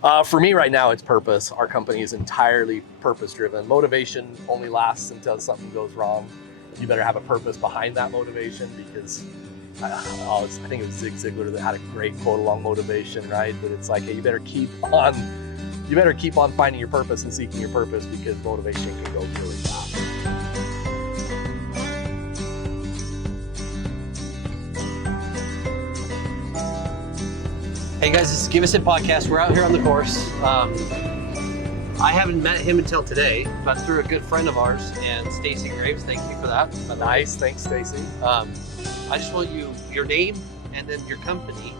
For me right now, it's purpose. Our company is entirely purpose driven. Motivation only lasts until something goes wrong. You better have a purpose behind that motivation, because I think it was Zig Ziglar that had a great quote along motivation, right? But it's like, hey, you better keep on finding your purpose and seeking your purpose, because motivation can go really fast. Hey guys, this is Give Us It Podcast. We're out here on the course. I haven't met him until today, but through a good friend of ours, and Stacy Graves. Thank you for that. Nice, thanks, Stacy. I just want your name and then your company,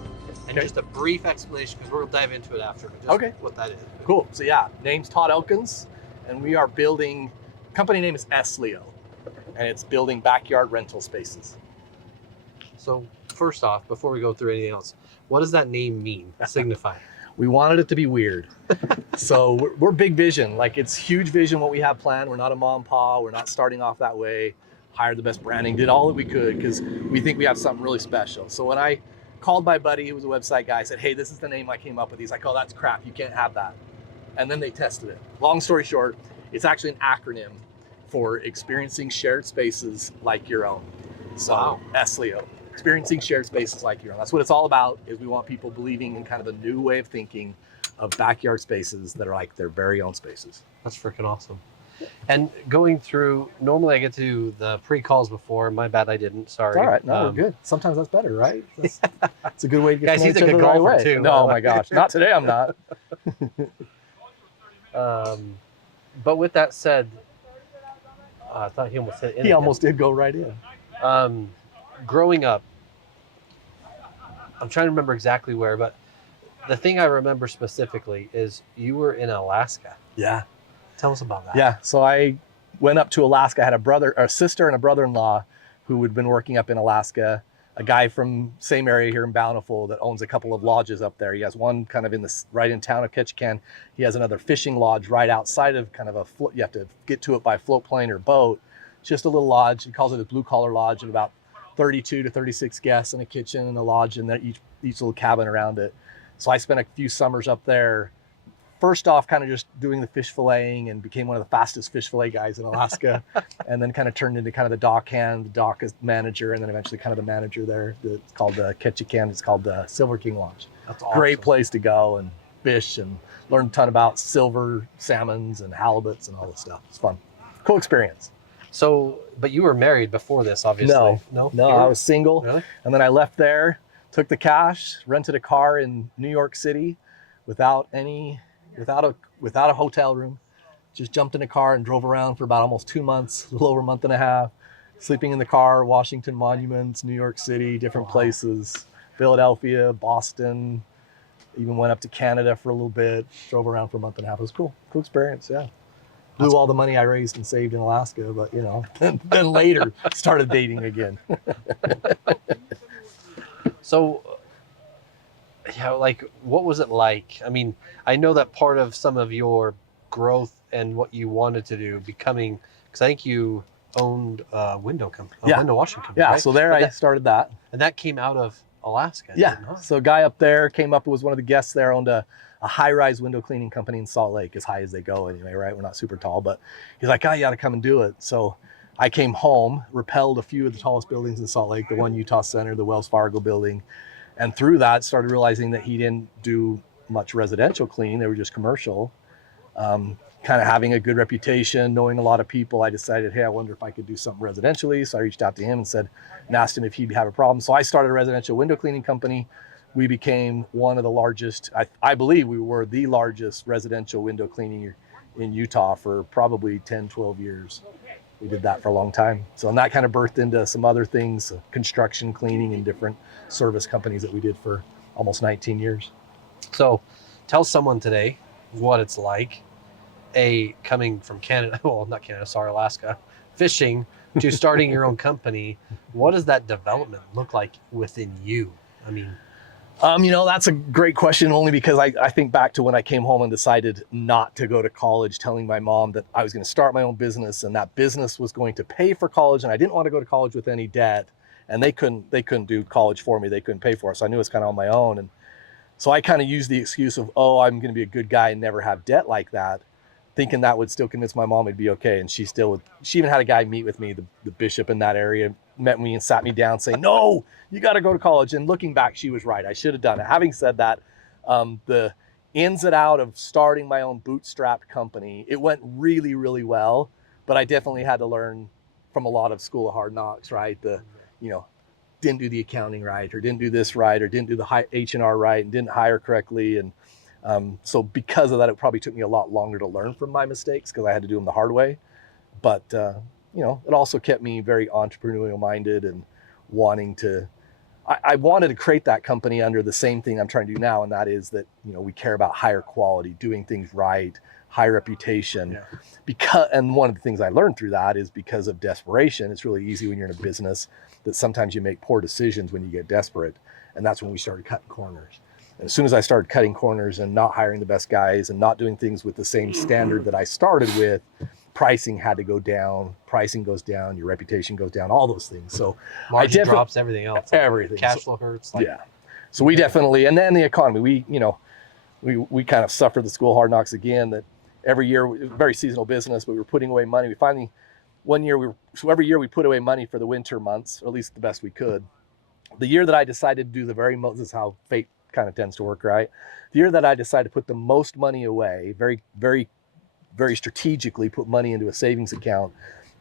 and just a brief explanation, because we're gonna dive into it after. But just what that is. Cool. So yeah, name's Todd Elkins, and we are building. Company name is Esslyo, and it's building backyard rental spaces. So first off, before we go through anything else, what does that name mean, signify? We wanted it to be weird. So we're big vision, like it's huge vision what we have planned. We're not a mom and pop, we're not starting off that way. Hired the best branding, did all that we could, because we think we have something really special. So when I called my buddy who was a website guy, I said, hey, this is the name I came up with. He's like, oh, that's crap, you can't have that. And then they tested it. Long story short, it's actually an acronym for experiencing shared spaces like your own. So wow. Esslyo. Experiencing shared spaces like your own. That's what it's all about, is we want people believing in kind of a new way of thinking of backyard spaces that are like their very own spaces. That's freaking awesome. And going through, normally I get to do the pre-calls before. My bad, I didn't. Sorry. It's all right. No, we're good. Sometimes that's better, right? It's a good way to get guys, he's a good golfer too. No, oh my gosh. Not today, I'm not. But with that said, I thought he almost said He almost did go right in. Growing up, I'm trying to remember exactly where, but the thing I remember specifically is you were in Alaska. Yeah. Tell us about that. Yeah. So I went up to Alaska. I had a sister and a brother-in-law who had been working up in Alaska. A guy from same area here in Bountiful that owns a couple of lodges up there. He has one kind of right in town of Ketchikan. He has another fishing lodge right outside of kind of you have to get to it by float plane or boat. Just a little lodge. He calls it a blue collar lodge, of about 32 to 36 guests, and a kitchen and a lodge, and each little cabin around it. So I spent a few summers up there. First off, kind of just doing the fish filleting, and became one of the fastest fish fillet guys in Alaska. And then kind of turned into kind of the dock hand, the dock manager, and then eventually kind of the manager there. It's called the Ketchikan. It's called the Silver King Lodge. That's awesome. Great place to go and fish and learn a ton about silver salmons and halibuts and all this stuff. It's fun. Cool experience. So, but you were married before this, obviously. No, I was single. Really? And then I left there, took the cash, rented a car in New York City without a hotel room. Just jumped in a car and drove around for about almost 2 months, a little over a month and a half, sleeping in the car, Washington Monuments, New York City, different places, Philadelphia, Boston, even went up to Canada for a little bit, drove around for a month and a half. It was cool experience, yeah. Blew all the money I raised and saved in Alaska, but then later started dating again. So, yeah, like, what was it like? I mean, I know that part of some of your growth and what you wanted to do, becoming, because I think you owned a window washing company. Yeah, right? so there I started that. And that came out of Alaska. Yeah, so a guy up there came up, was one of the guests there, owned a high-rise window cleaning company in Salt Lake, as high as they go anyway, right? We're not super tall, but he's like, oh, you got to come and do it. So I came home, rappelled a few of the tallest buildings in Salt Lake, the One Utah Center, the Wells Fargo building. And through that, started realizing that he didn't do much residential cleaning. They were just commercial. Kind of having a good reputation, knowing a lot of people, I decided, hey, I wonder if I could do something residentially. So I reached out to him and asked him if he'd have a problem. So I started a residential window cleaning company. We became one of the largest, I believe we were the largest residential window cleaning in Utah for probably 10, 12 years. We did that for a long time. So, and that kind of birthed into some other things, construction, cleaning, and different service companies that we did for almost 19 years. So tell someone today what it's like, coming from Canada, well, not Canada, sorry, Alaska, fishing, to starting your own company. What does that development look like within you? I mean, that's a great question, only because I think back to when I came home and decided not to go to college, telling my mom that I was going to start my own business, and that business was going to pay for college, and I didn't want to go to college with any debt, and they couldn't do college for me. They couldn't pay for it. So I knew it was kind of on my own. And So I kind of used the excuse of, oh, I'm going to be a good guy and never have debt like that, thinking that would still convince my mom it'd be okay. And she still would. She even had a guy meet with me, the bishop in that area, met me and sat me down saying, no, you got to go to college. And looking back, she was right. I should have done it. Having said that, the ins and out of starting my own bootstrapped company, it went really, really well. But I definitely had to learn from a lot of school of hard knocks, right? Didn't do the accounting right, or didn't do this right, or didn't do the H&R right, and didn't hire correctly. And so because of that, it probably took me a lot longer to learn from my mistakes because I had to do them the hard way. But, it also kept me very entrepreneurial minded and wanting to, I wanted to create that company under the same thing I'm trying to do now. And that is that, we care about higher quality, doing things right, high reputation. And one of the things I learned through that is because of desperation. It's really easy when you're in a business that sometimes you make poor decisions when you get desperate. And that's when we started cutting corners. And as soon as I started cutting corners and not hiring the best guys and not doing things with the same standard that I started with, pricing had to go down. Pricing goes down, your reputation goes down, all those things. So margin drops, everything else. Everything. Cash flow hurts. So we definitely, and then the economy, we kind of suffered the school hard knocks again, that every year, very seasonal business, but we were putting away money. We finally, so every year we put away money for the winter months, or at least the best we could. The year that I decided to do the very most, this is how fate kind of tends to work, right? The year that I decided to put the most money away, very, very, very strategically put money into a savings account,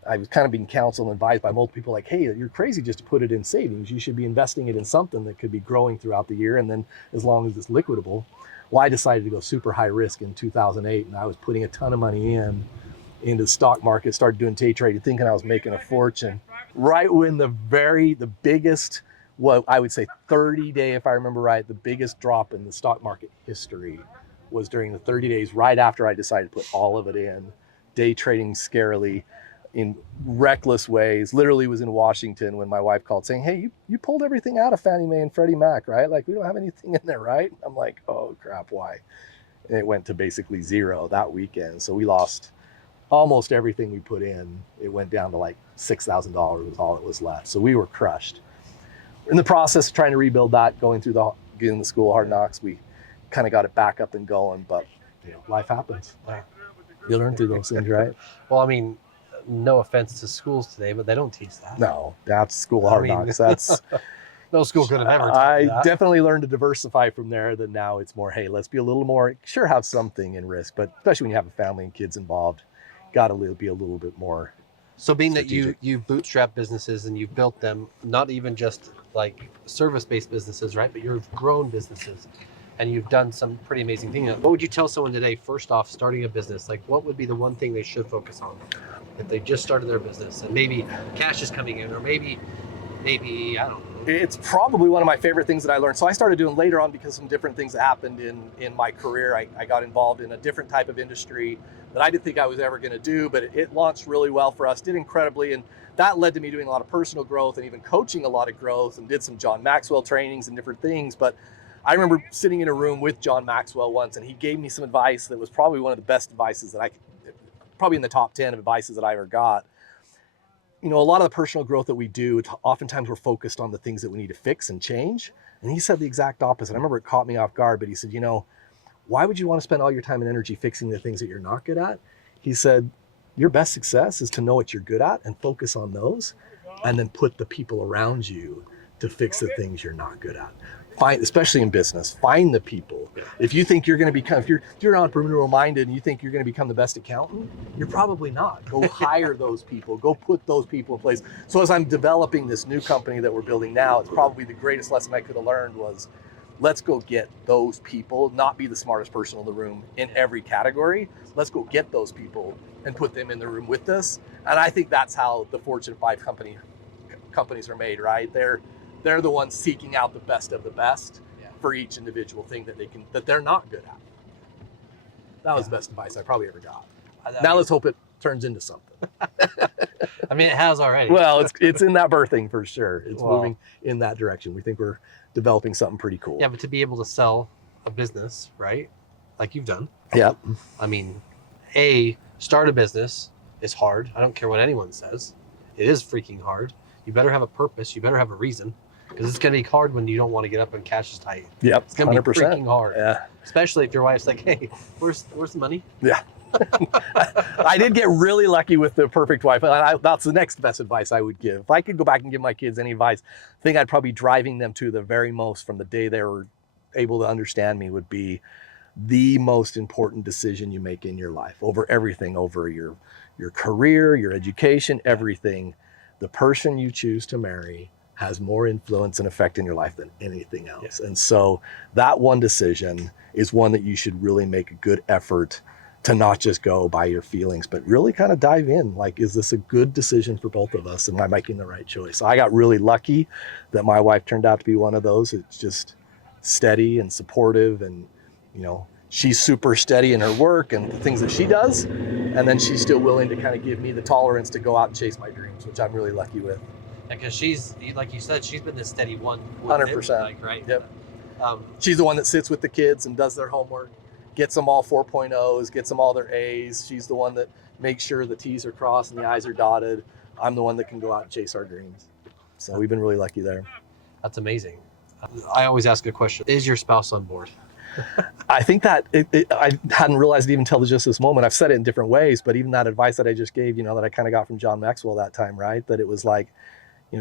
I was kind of being counseled and advised by multiple people like, hey, you're crazy just to put it in savings. You should be investing it in something that could be growing throughout the year. And then as long as it's liquidable. Well, I decided to go super high risk in 2008, and I was putting a ton of money into the stock market, started doing day trading, thinking I was making a fortune. Right when the biggest, what I would say 30-day, if I remember right, the biggest drop in the stock market history was during the 30 days right after I decided to put all of it in, day trading scarily, in reckless ways. Literally was in Washington when my wife called saying, hey, you pulled everything out of Fannie Mae and Freddie Mac, right? Like, we don't have anything in there, right? I'm like, oh crap, why? And it went to basically zero that weekend. So we lost almost everything we put in. It went down to like $6,000 was all it was left. So we were crushed. In the process of trying to rebuild that, getting the school of hard knocks, we kind of got it back up and going, but life happens. You learn through those things, right? Well, I mean, no offense to schools today, but they don't teach that. No, that's school of hard knocks. That's no school could have ever taught that. Definitely learned to diversify from there. That now it's more, hey, let's be a little more, sure, have something in risk, but especially when you have a family and kids involved, got to be a little bit more. So being strategic. that you've bootstrapped businesses and you've built them, not even just like service-based businesses, right? But you've grown businesses and you've done some pretty amazing things. What would you tell someone today, first off, starting a business? Like, what would be the one thing they should focus on if they just started their business and maybe cash is coming in, or maybe, I don't know. It's probably one of my favorite things that I learned. So I started doing later on because some different things that happened in my career. I got involved in a different type of industry that I didn't think I was ever going to do, but it launched really well for us, did incredibly. And that led to me doing a lot of personal growth and even coaching a lot of growth, and did some John Maxwell trainings and different things. But I remember sitting in a room with John Maxwell once, and he gave me some advice that was probably one of the best advices that probably in the top 10 of advices that I ever got. A lot of the personal growth that we do, oftentimes we're focused on the things that we need to fix and change. And he said the exact opposite. I remember it caught me off guard, but he said, why would you want to spend all your time and energy fixing the things that you're not good at? He said, your best success is to know what you're good at and focus on those, and then put the people around you to fix the things you're not good at. Especially in business, find the people. If you think you're going to become, if you're entrepreneurial minded and you think you're going to become the best accountant, you're probably not. Go hire those people, go put those people in place. So as I'm developing this new company that we're building now, it's probably the greatest lesson I could have learned was, let's go get those people, not be the smartest person in the room in every category. Let's go get those people and put them in the room with us. And I think that's how the Fortune 5 companies are made, right? They're the ones seeking out the best of the best for each individual thing that they're not good at. That was the best advice I probably ever got. Now let's hope it turns into something. I mean, it has already. Well, it's in that birthing for sure. It's moving in that direction. We think we're developing something pretty cool. Yeah, but to be able to sell a business, right? Like you've done. Yeah. I mean, start a business is hard. I don't care what anyone says. It is freaking hard. You better have a purpose. You better have a reason. Because it's going to be hard when you don't want to get up and cash is tight. Yep, It's going to be 100%. freaking hard. Yeah. Especially if your wife's like, hey, where's the money? Yeah. I did get really lucky with the perfect wife. That's the next best advice I would give. If I could go back and give my kids any advice, I think I'd probably be driving them to the very most from the day they were able to understand me would be the most important decision you make in your life over everything, over your career, your education, everything. The person you choose to marry has more influence and effect in your life than anything else. Yeah. And so that one decision is one that you should really make a good effort to not just go by your feelings, but really kind of dive in. Like, is this a good decision for both of us? Am I making the right choice? So I got really lucky that my wife turned out to be one of those. It's just steady and supportive, and she's super steady in her work and the things that she does, and then she's still willing to kind of give me the tolerance to go out and chase my dreams, which I'm really lucky with. Because she's, like you said, she's been the steady one. 100%. Like, right? Yep. She's the one that sits with the kids and does their homework, gets them all 4.0s, gets them all their A's. She's the one that makes sure the T's are crossed and the I's are dotted. I'm the one that can go out and chase our dreams. So we've been really lucky there. That's amazing. I always ask a question. Is your spouse on board? I think that I hadn't realized it even until just this moment. I've said it in different ways, but even that advice that I just gave, that I kind of got from John Maxwell that time, right? That it was like,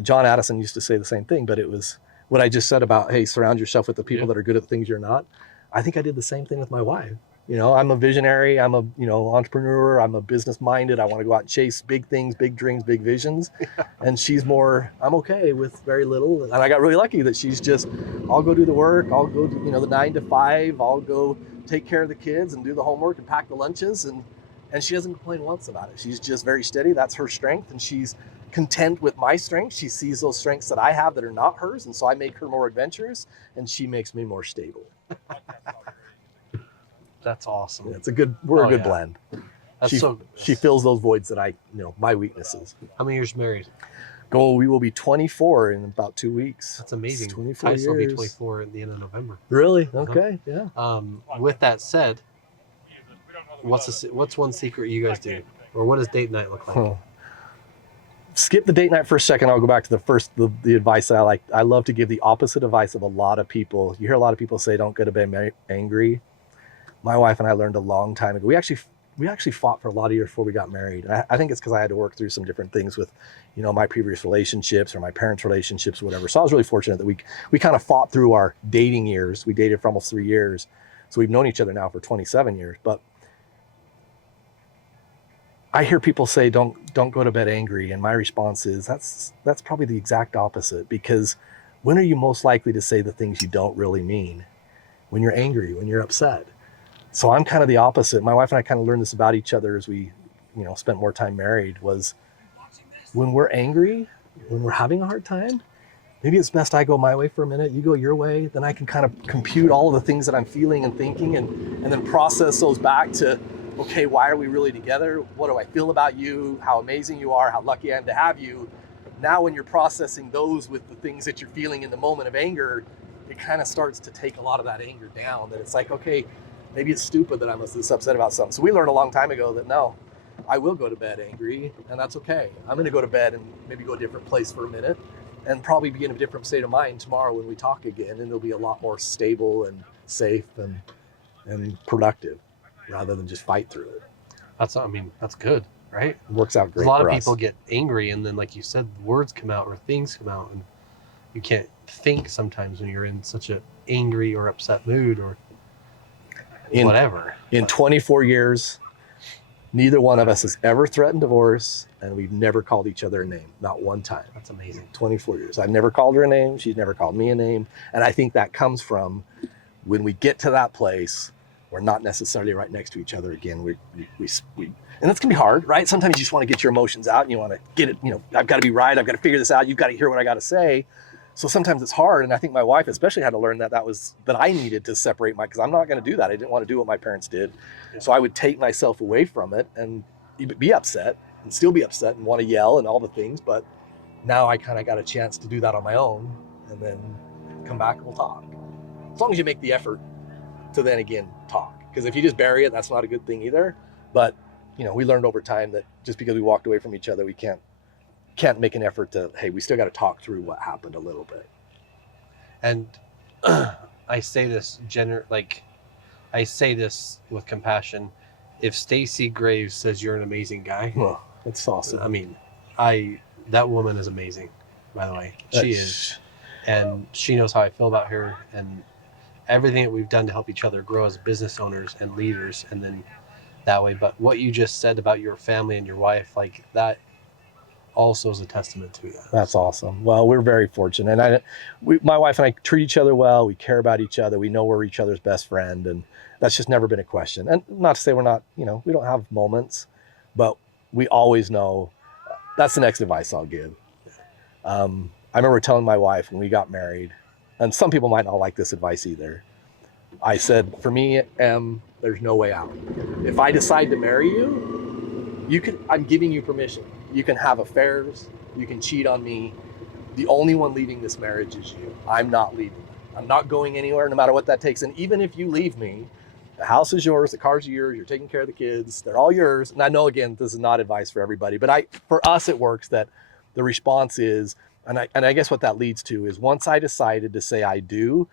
John Addison used to say the same thing, but it was what I just said about, hey, surround yourself with the people that are good at the things you're not. I think I did the same thing with my wife. I'm a visionary. I'm a, entrepreneur. I'm a business minded. I want to go out and chase big things, big dreams, big visions. And she's more, I'm okay with very little. And I got really lucky that she's just, I'll go do the work. I'll go do, the 9 to 5. I'll go take care of the kids and do the homework and pack the lunches. And she doesn't complain once about it. She's just very steady. That's her strength. And she's content with my strengths. She sees those strengths that I have that are not hers. And so I make her more adventurous and she makes me more stable. That's awesome. Yeah, we're a good blend. She fills those voids that my weaknesses. How many years married? We will be 24 in about 2 weeks. That's amazing. 24 years. I will be 24 at the end of November. Really? Okay. Yeah. With that said, what's one secret you guys do? Or what does date night look like? Skip the date night for a second. I'll go back to the advice that I like. I love to give the opposite advice of a lot of people. You hear a lot of people say, don't go to bed angry. My wife and I learned a long time ago. We actually fought for a lot of years before we got married. I think it's because I had to work through some different things with, my previous relationships or my parents' relationships, or whatever. So I was really fortunate that we kind of fought through our dating years. We dated for almost 3 years. So we've known each other now for 27 years. But I hear people say, don't go to bed angry. And my response is, that's probably the exact opposite, because when are you most likely to say the things you don't really mean? When you're angry, when you're upset. So I'm kind of the opposite. My wife and I kind of learned this about each other as we, spent more time married, was when we're angry, when we're having a hard time, maybe it's best I go my way for a minute, you go your way, then I can kind of compute all of the things that I'm feeling and thinking and then process those back to, okay, why are we really together? What do I feel about you? How amazing you are, how lucky I am to have you. Now when you're processing those with the things that you're feeling in the moment of anger, it kind of starts to take a lot of that anger down, that it's like, okay, maybe it's stupid that I'm this upset about something. So we learned a long time ago that no, I will go to bed angry, and that's okay. I'm going to go to bed and maybe go a different place for a minute and probably be in a different state of mind tomorrow when we talk again, and it'll be a lot more stable and safe and productive rather than just fight through it. That's good, right? It works out great. A lot of people get angry, and then, like you said, words come out or things come out, and you can't think sometimes when you're in such an angry or upset mood or whatever. In 24 years, neither one of us has ever threatened divorce, and we've never called each other a name, not one time. That's amazing. 24 years. I've never called her a name. She's never called me a name. And I think that comes from when we get to that place, we're not necessarily right next to each other again. We and that's gonna be hard, right? Sometimes you just want to get your emotions out and you want to get it, I've got to be right. I've got to figure this out. You've got to hear what I got to say. So sometimes it's hard, and I think my wife especially had to learn that I needed to separate because I'm not going to do that. I didn't want to do what my parents did. So I would take myself away from it and be upset and still be upset and want to yell and all the things. But now I kind of got a chance to do that on my own and then come back and we'll talk. As long as you make the effort to then again talk. Because if you just bury it, that's not a good thing either. But, we learned over time that just because we walked away from each other, we can't make an effort to, hey, we still got to talk through what happened a little bit. And I say this I say this with compassion. If Stacy Graves says you're an amazing guy, Well, that's awesome. I mean, that woman is amazing, by the way. She is. And she knows how I feel about her and everything that we've done to help each other grow as business owners and leaders, and then that way. But what you just said about your family and your wife, like that also is a testament to that. That's awesome. Well, we're very fortunate. And my wife and I treat each other well. We care about each other. We know we're each other's best friend. And that's just never been a question. And not to say we're not, we don't have moments, but we always know that's the next advice I'll give. I remember telling my wife when we got married, and some people might not like this advice either. I said, for me, there's no way out. If I decide to marry you, I'm giving you permission. You can have affairs. You can cheat on me. The only one leaving this marriage is you. I'm not leaving. I'm not going anywhere, no matter what that takes. And even if you leave me, the house is yours, the car's yours, you're taking care of the kids, they're all yours. And I know, again, this is not advice for everybody, but for us, it works that the response is, and I guess what that leads to is once I decided to say I do,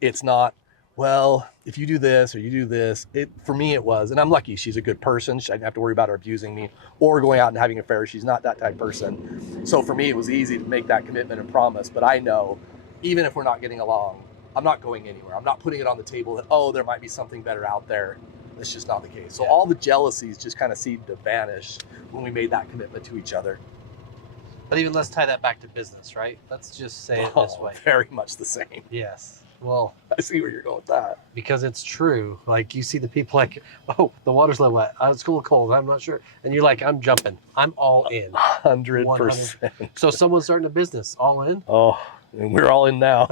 it's not, well, if you do this or you do this, for me it was, and I'm lucky she's a good person. I didn't have to worry about her abusing me or going out and having affairs. She's not that type of person. So for me, it was easy to make that commitment and promise, but I know even if we're not getting along, I'm not going anywhere. I'm not putting it on the table that, oh, there might be something better out there. That's just not the case. So all the jealousies just kind of seemed to vanish when we made that commitment to each other. But even let's tie that back to business, right? Let's just say it this way. Very much the same. Yes. Well, I see where you're going with that. Because it's true. Like you see the people like, oh, the water's a little wet. It's a little cold. I'm not sure. And you're like, I'm jumping. I'm all in. 100%. So someone's starting a business, all in? Oh, and we're all in now.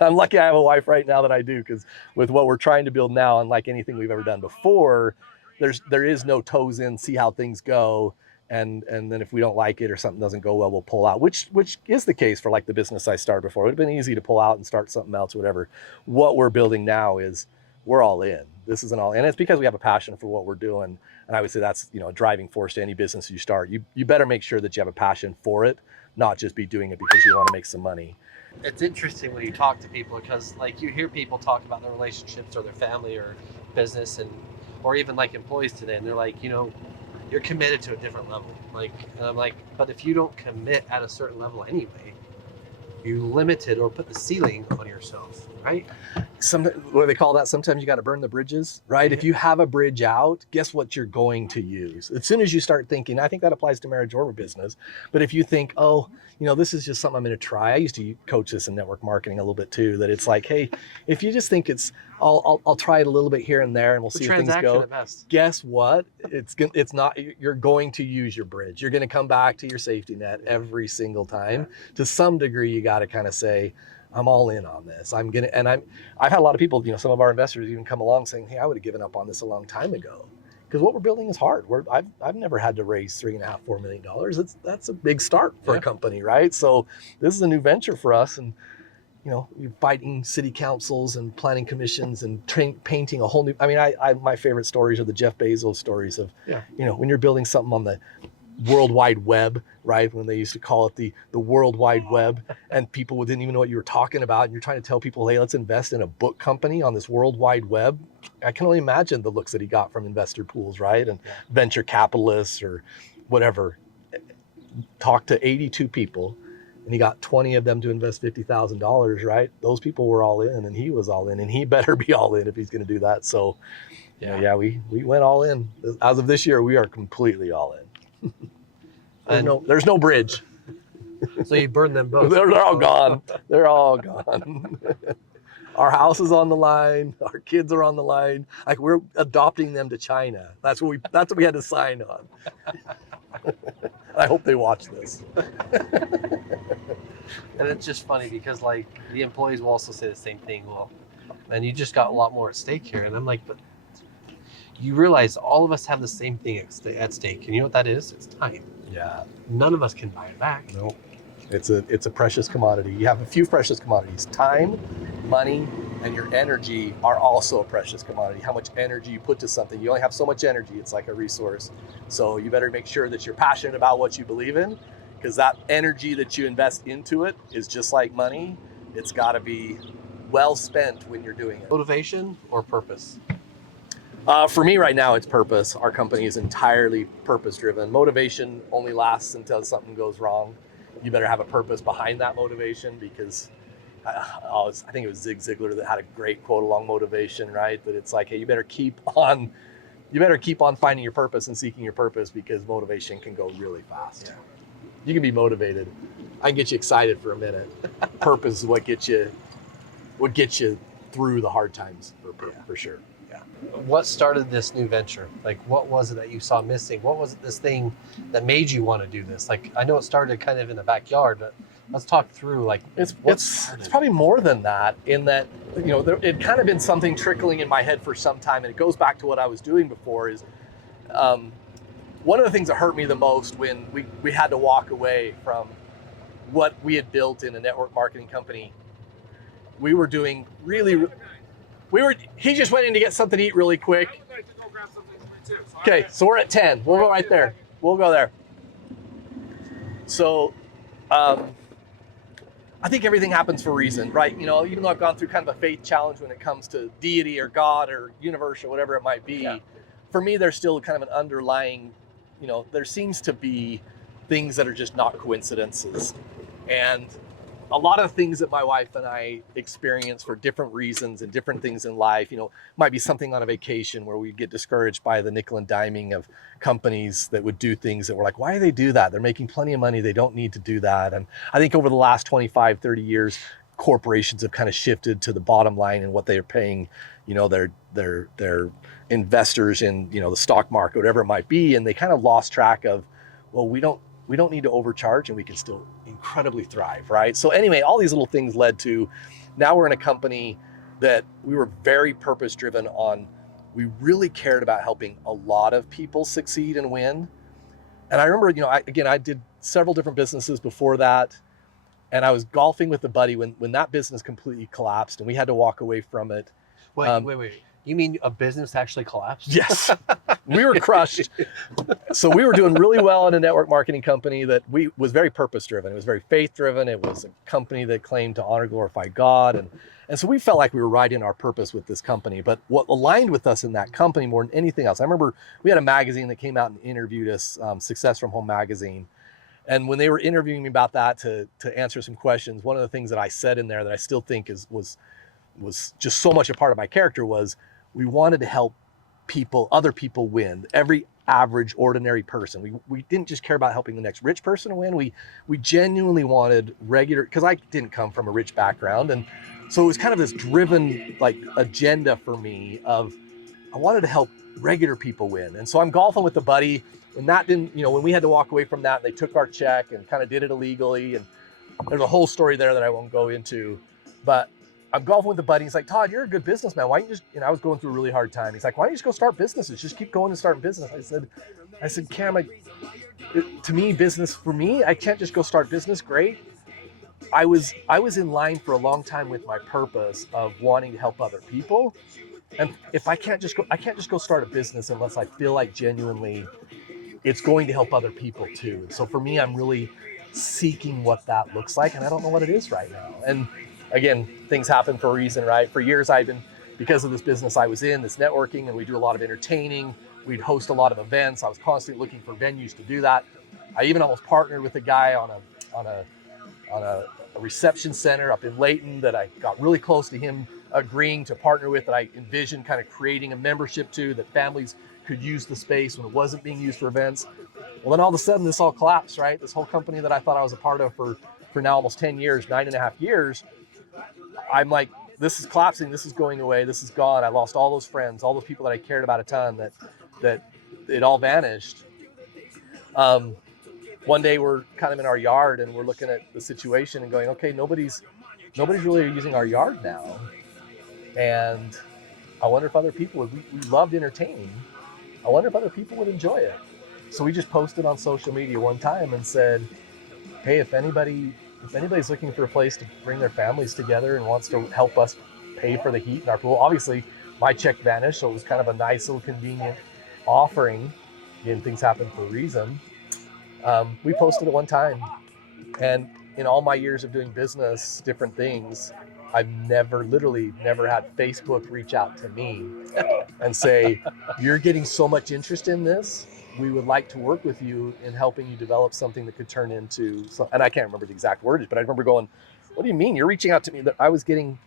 I'm lucky I have a wife right now that I do, because with what we're trying to build now, unlike anything we've ever done before, there is no toes in, see how things go. And then if we don't like it or something doesn't go well, we'll pull out, which is the case for like the business I started before. It would have been easy to pull out and start something else, whatever. What we're building now is we're all in. This is an all in. And it's because we have a passion for what we're doing. And I would say that's, a driving force to any business you start. You better make sure that you have a passion for it, not just be doing it because you want to make some money. It's interesting when you talk to people, because like you hear people talk about their relationships or their family or business, or even like employees today, and they're like, you're committed to a different level. And I'm like, but if you don't commit at a certain level anyway, you limit it or put the ceiling on yourself, right? What do they call that? Sometimes you got to burn the bridges, right? Yeah. If you have a bridge out, guess what you're going to use? As soon as you start thinking, I think that applies to marriage or business, but if you think, oh, this is just something I'm going to try. I used to coach this in network marketing a little bit too, that it's like, hey, if you just think I'll try it a little bit here and there and we'll see how things go. Guess what? It's not, you're going to use your bridge. You're going to come back to your safety net every single time. Yeah. To some degree, you got to kind of say, I'm all in on this. I've had a lot of people, some of our investors even come along saying, hey, I would have given up on this a long time ago. Because what we're building is hard. I've never had to raise $3.5–4 million. That's a big start for a company, right? So this is a new venture for us, and you're fighting city councils and planning commissions and painting a whole new. I mean, my favorite stories are the Jeff Bezos stories of, when you're building something on the World Wide Web, right? When they used to call it the World Wide Web, and people didn't even know what you were talking about. And you're trying to tell people, hey, let's invest in a book company on this World Wide Web. I can only imagine the looks that he got from investor pools, right? And venture capitalists or whatever. Talked to 82 people, and he got 20 of them to invest $50,000, right? Those people were all in, and he was all in, and he better be all in if he's going to do that. So, we went all in. As of this year, we are completely all in. There's no bridge. So you burned them both. They're all gone. They're all gone. Our house is on the line. Our kids are on the line. Like, we're adopting them to China. That's what we had to sign on. I hope they watch this. And it's just funny because like the employees will also say the same thing. Well, man, you just got a lot more at stake here. And I'm like, but you realize all of us have the same thing at stake. And you know what that is? It's time. Yeah. None of us can buy it back. No. It's a precious commodity. You have a few precious commodities. Time, money, and your energy are also a precious commodity. How much energy you put to something. You only have so much energy. It's like a resource. So you better make sure that you're passionate about what you believe in, because that energy that you invest into it is just like money. It's got to be well spent when you're doing it. Motivation or purpose? For me right now, it's purpose. Our company is entirely purpose driven. Motivation only lasts until something goes wrong. You better have a purpose behind that motivation, because I think it was Zig Ziglar that had a great quote along motivation, right? That it's like, hey, you better keep on finding your purpose and seeking your purpose, because motivation can go really fast. Yeah. You can be motivated. I can get you excited for a minute. Purpose is what gets you through the hard times for sure. What started this new venture? Like, what was it that you saw missing? What was it, this thing that made you want to do this? Like, I know it started kind of in the backyard, but let's talk through, like, it's probably more than that, in that, it kind of been something trickling in my head for some time. And it goes back to what I was doing before is, one of the things that hurt me the most when we had to walk away from what we had built in a network marketing company. We were doing he just went in to get something to eat really quick. I would like to go grab something for me too. So Okay, so we're at 10. We'll go right there. We'll go there. So, I think everything happens for a reason, right? Even though I've gone through kind of a faith challenge when it comes to deity or God or universe or whatever it might be, for me, there's still kind of an underlying, there seems to be things that are just not coincidences. And a lot of things that my wife and I experience for different reasons and different things in life, might be something on a vacation where we get discouraged by the nickel and diming of companies that would do things that we're like, why do they do that? They're making plenty of money. They don't need to do that. And I think over the last 25, 30 years, corporations have kind of shifted to the bottom line and what they're paying, their investors in, the stock market, whatever it might be. And they kind of lost track of, well, we don't need to overcharge and we can still incredibly thrive, right? So anyway, all these little things led to, now we're in a company that we were very purpose driven on. We really cared about helping a lot of people succeed and win. And I remember, I did several different businesses before that. And I was golfing with a buddy when that business completely collapsed and we had to walk away from it. Wait. You mean a business actually collapsed? Yes, we were crushed. So we were doing really well in a network marketing company that was very purpose driven. It was very faith driven. It was a company that claimed to honor, glorify God. And so we felt like we were right in our purpose with this company. But what aligned with us in that company more than anything else, I remember we had a magazine that came out and interviewed us, Success from Home magazine. And when they were interviewing me about that to answer some questions, one of the things that I said in there that I still think was just so much a part of my character was, we wanted to help other people win. Every average, ordinary person. We didn't just care about helping the next rich person to win. We genuinely wanted because I didn't come from a rich background. And so it was kind of this driven agenda for me of, I wanted to help regular people win. And so I'm golfing with a buddy, and that didn't, when we had to walk away from that, they took our check and kind of did it illegally. And there's a whole story there that I won't go into, but I'm golfing with a buddy. He's like, Todd, you're a good businessman. Why don't you just, I was going through a really hard time. He's like, why don't you just go start businesses? Just keep going and starting business. I said, Cam, to me, business, for me, I can't just go start business. Great. I was in line for a long time with my purpose of wanting to help other people. And if I can't just go start a business unless I feel like genuinely it's going to help other people too. And so for me, I'm really seeking what that looks like. And I don't know what it is right now. And again, things happen for a reason, right? For years, because of this business I was in, this networking, and we do a lot of entertaining. We'd host a lot of events. I was constantly looking for venues to do that. I even almost partnered with a guy on a reception center up in Layton that I got really close to him agreeing to partner with, that I envisioned kind of creating a membership to, that families could use the space when it wasn't being used for events. Well, then all of a sudden, this all collapsed, right? This whole company that I thought I was a part of for now almost 10 years, 9.5 years, I'm like, this is collapsing, this is going away, this is gone. I lost all those friends, all those people that I cared about a ton, that it all vanished. One day we're kind of in our yard and we're looking at the situation and going, okay, nobody's really using our yard now. And I wonder if other people we loved entertaining. I wonder if other people would enjoy it. So we just posted on social media one time and said, hey, if anybody's looking for a place to bring their families together and wants to help us pay for the heat in our pool. Obviously, my check vanished, so it was kind of a nice little convenient offering. Again, things happen for a reason. We posted it one time, and in all my years of doing business, different things, I've literally never had Facebook reach out to me and say, you're getting so much interest in this. We would like to work with you in helping you develop something that could turn into, and I can't remember the exact wordage, but I remember going, what do you mean? You're reaching out to me? That I was getting,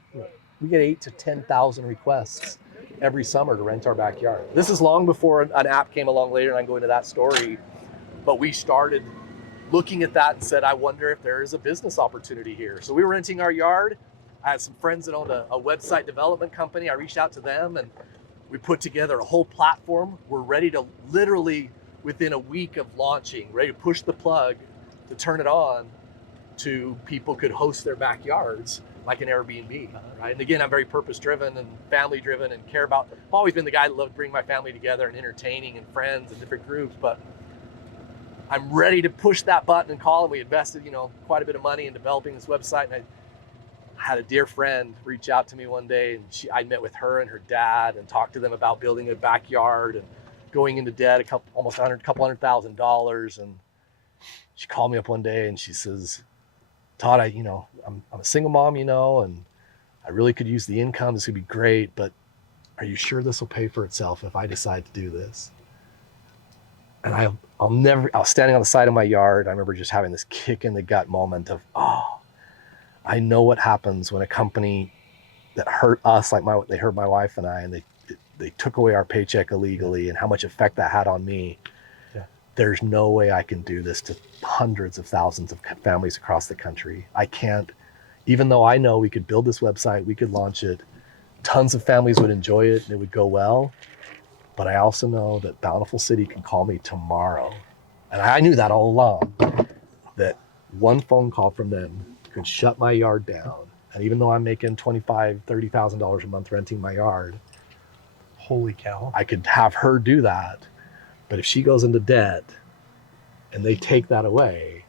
we get 8,000 to 10,000 requests every summer to rent our backyard. This is long before an app came along later, and I'm going to that story. But we started looking at that and said, I wonder if there is a business opportunity here. So we were renting our yard. I had some friends that owned a website development company. I reached out to them and we put together a whole platform. We're ready to literally, within a week of launching, ready to push the plug to turn it on to people could host their backyards like an Airbnb, right? And again, I'm very purpose driven and family driven and care about, I've always been the guy that loved to bring my family together and entertaining and friends and different groups, but I'm ready to push that button and call, and we invested, quite a bit of money in developing this website. And I had a dear friend reach out to me one day, and I met with her and her dad and talked to them about building a backyard and going into debt, couple $100,000. And she called me up one day and she says, Todd, I'm a single mom, and I really could use the income. This would be great, but are you sure this will pay for itself if I decide to do this? And I was standing on the side of my yard. I remember just having this kick in the gut moment of, I know what happens when a company that hurt us, they hurt my wife and I, and they took away our paycheck illegally, and how much effect that had on me. Yeah. There's no way I can do this to hundreds of thousands of families across the country. I can't, even though I know we could build this website, we could launch it, tons of families would enjoy it and it would go well. But I also know that Bountiful City can call me tomorrow. And I knew that all along, that one phone call from them could shut my yard down. And even though I'm making $25,000, $30,000 a month renting my yard, holy cow, I could have her do that. But if she goes into debt and they take that away,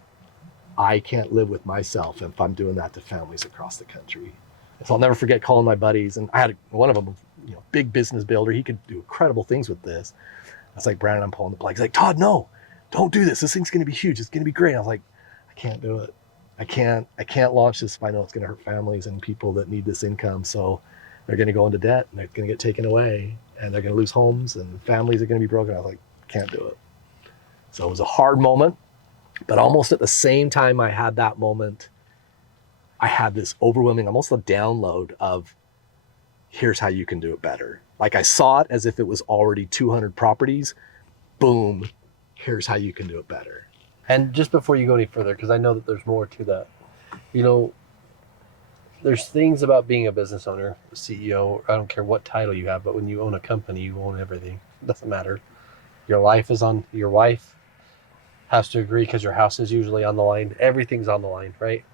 I can't live with myself if I'm doing that to families across the country. So I'll never forget calling my buddies, and I had one of them, big business builder. He could do incredible things with this. I was like, Brandon, I'm pulling the plug. He's like, Todd, no, don't do this. This thing's going to be huge. It's going to be great. I was like, I can't do it. I can't launch this if I know it's going to hurt families and people that need this income. So they're going to go into debt and they're going to get taken away and they're going to lose homes and families are going to be broken. I was like, can't do it. So it was a hard moment, but almost at the same time I had that moment, I had this overwhelming, almost a download of, here's how you can do it better. Like I saw it as if it was already 200 properties. Boom, here's how you can do it better. And just before you go any further, because I know that there's more to that, there's things about being a business owner, a CEO, I don't care what title you have, but when you own a company, you own everything. It doesn't matter. Your wife has to agree because your house is usually on the line. Everything's on the line, right?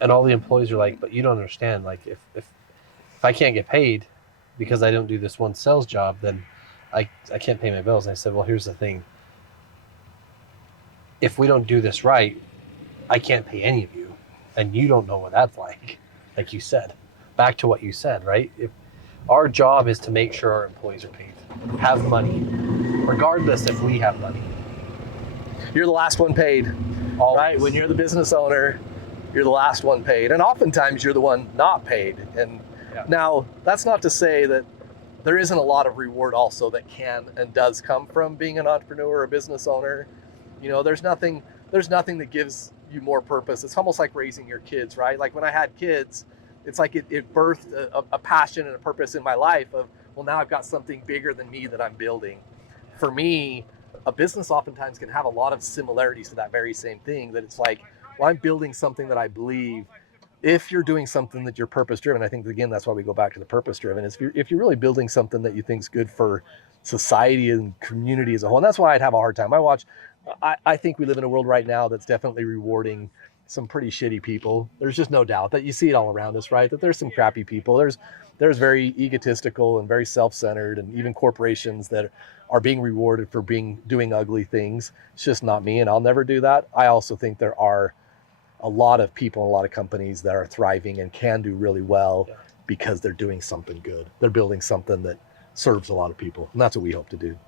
And all the employees are like, but you don't understand. Like if I can't get paid because I don't do this one sales job, then I can't pay my bills. And I said, well, here's the thing. If we don't do this right, I can't pay any of you. And you don't know what that's like you said. Back to what you said, right? If our job is to make sure our employees are paid, have money, regardless if we have money. You're the last one paid, Always. Right? When you're the business owner, you're the last one paid. And oftentimes you're the one not paid. And Now that's not to say that there isn't a lot of reward also that can and does come from being an entrepreneur or a business owner. There's nothing that gives you more purpose. It's almost like raising your kids, right? Like when I had kids, it's like it birthed a passion and a purpose in my life of, well, now I've got something bigger than me that I'm building. For me, a business oftentimes can have a lot of similarities to that very same thing, that it's like, well, I'm building something that I believe. If you're doing something that you're purpose driven, I think again, that's why we go back to the purpose driven, is if you're really building something that you think is good for society and community as a whole. And that's why I'd have a hard time. I think we live in a world right now that's definitely rewarding some pretty shitty people. There's just no doubt that you see it all around us, right? That there's some crappy people. There's very egotistical and very self-centered, and even corporations that are being rewarded for doing ugly things. It's just not me, and I'll never do that. I also think there are a lot of people, a lot of companies that are thriving and can do really well because they're doing something good. They're building something that serves a lot of people, and that's what we hope to do.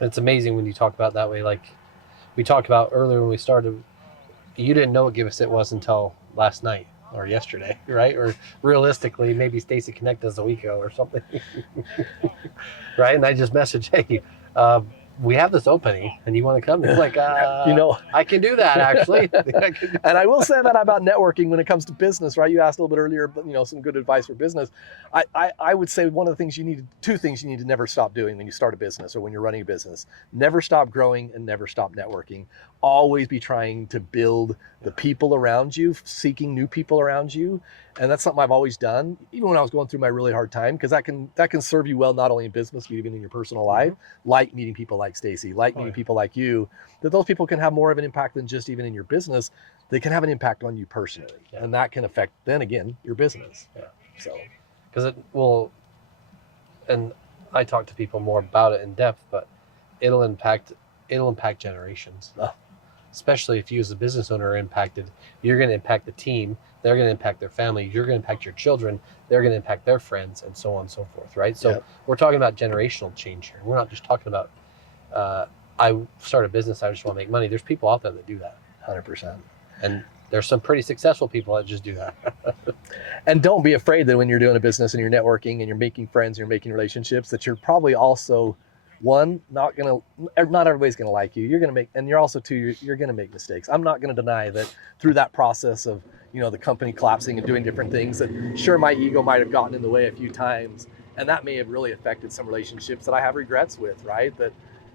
And it's amazing when you talk about it that way. Like we talked about earlier when we started, you didn't know what gift it was until last night or yesterday, right? Or realistically, maybe Stacy connected us a week ago or something, right? And I just messaged, hey, we have this opening and you want to come? And he's like, You know, I can do that actually. and I will say that about networking when it comes to business, right? You asked a little bit earlier, but some good advice for business. I would say one of the things two things you need to never stop doing when you start a business or when you're running a business. Never stop growing and never stop networking. Always be trying to build the people around you, seeking new people around you. And that's something I've always done, even when I was going through my really hard time, because that can serve you well, not only in business, but even in your personal life, like meeting people like Stacy, like meeting people like you, that those people can have more of an impact than just even in your business. They can have an impact on you personally. Yeah. And that can affect, then again, your business. Yeah. So, because it will, and I talk to people more about it in depth, but it'll impact generations. Oh. Especially if you as a business owner are impacted, you're going to impact the team, they're going to impact their family, you're going to impact your children, they're going to impact their friends, and so on and so forth, right? So we're talking about generational change here. We're not just talking about, I start a business, I just want to make money. There's people out there that do that. 100%. And there's some pretty successful people that just do that. And don't be afraid that when you're doing a business and you're networking and you're making friends, and you're making relationships, that you're probably also not everybody's gonna like you. You're gonna make, and you're also you're gonna make mistakes. I'm not gonna deny that through that process of the company collapsing and doing different things, that sure my ego might have gotten in the way a few times, and that may have really affected some relationships that I have regrets with. Right, that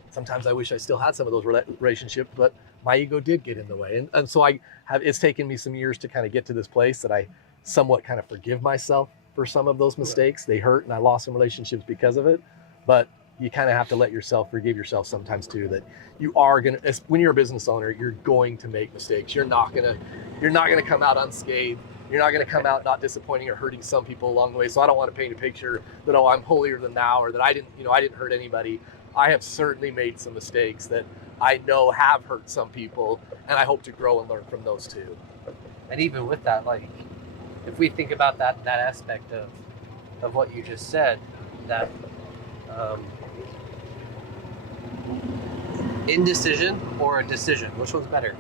sometimes I wish I still had some of those relationships, but my ego did get in the way, and so it's taken me some years to kind of get to this place that I somewhat kind of forgive myself for some of those mistakes. They hurt, and I lost some relationships because of it, but you kind of have to let yourself forgive yourself sometimes too, that you are going to, when you're a business owner, you're going to make mistakes. You're not going to come out unscathed. You're not going to come out not disappointing or hurting some people along the way. So I don't want to paint a picture that, oh, I'm holier than thou, or that I didn't hurt anybody. I have certainly made some mistakes that I know have hurt some people, and I hope to grow and learn from those too. And even with that, like, if we think about that aspect of what you just said, that indecision or a decision, which one's better?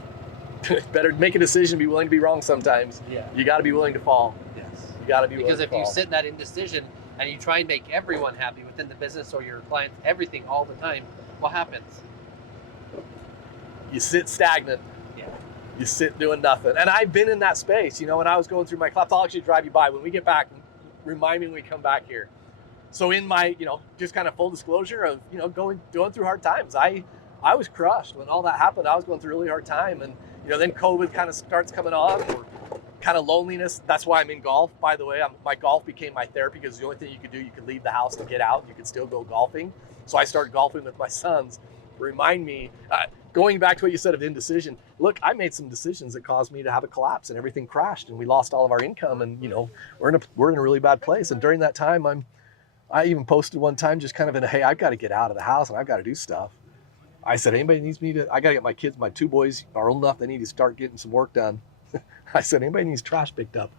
Better make a decision, be willing to be wrong sometimes. Yeah. You got to be willing to fall. Yes. You got to be willing to fall. Because if you sit in that indecision and you try and make everyone happy within the business or your clients, everything all the time, what happens? You sit stagnant. Yeah. You sit doing nothing. And I've been in that space. When I was going through my collapse, I'll actually drive you by. When we get back, remind me when we come back here. So in my, just kind of full disclosure of, going through hard times, I was crushed when all that happened. I was going through a really hard time. And, then COVID kind of starts coming on, or kind of loneliness. That's why I'm in golf, by the way. My golf became my therapy, because the only thing you could do, you could leave the house and get out, and you could still go golfing. So I started golfing with my sons. Remind me, going back to what you said of indecision, look, I made some decisions that caused me to have a collapse, and everything crashed, and we lost all of our income, and, we're in a really bad place. And during that time, I even posted one time, just kind of hey, I've got to get out of the house and I've got to do stuff. I said, anybody needs me I got to get my kids, my two boys are old enough, they need to start getting some work done. I said, anybody needs trash picked up,